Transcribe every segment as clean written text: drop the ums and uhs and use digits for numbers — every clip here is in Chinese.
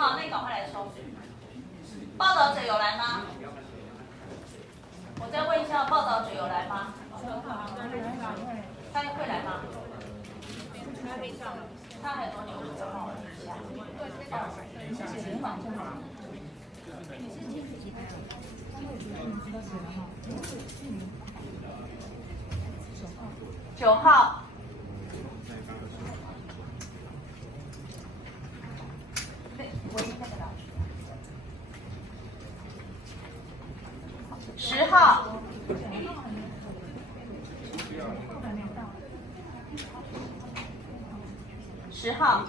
好，那你赶快来收。报道者有来吗？我再问一下，报道者有来吗？他会来吗？他还多久？9号。10号。10号。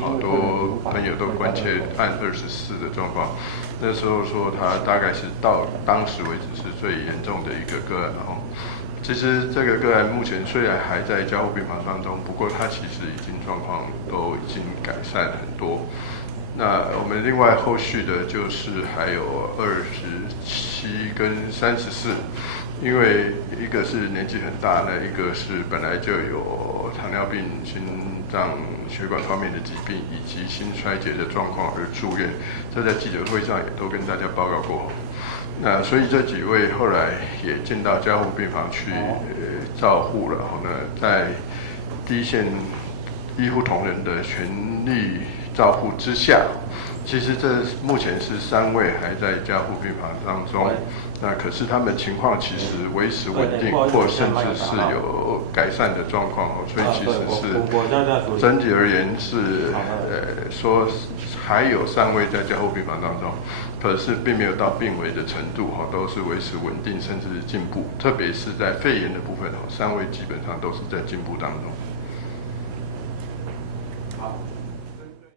好多朋友都关切按24的状况，那时候说他大概是到当时为止是最严重的一个个案哦。其实这个个案目前虽然还在加护病房当中，不过他其实已经状况都已经改善很多。那我们另外后续的就是还有27跟34，因为一个是年纪很大，那一个是本来就有糖尿病、心脏血管方面的疾病以及心衰竭的状况而住院，这在记者会上也都跟大家报告过。那所以这几位后来也进到加护病房去照护了，然后呢，在第一线医护同仁的全力照护之下，其实这目前是3位还在加护病房当中，那可是他们情况其实维持稳定，或甚至是有改善的状况哦，所以其实是整体而言是说还有3位在加护病房当中，可是并没有到病危的程度哈，都是维持稳定甚至是进步，特别是在肺炎的部分哦，3位基本上都是在进步当中。好。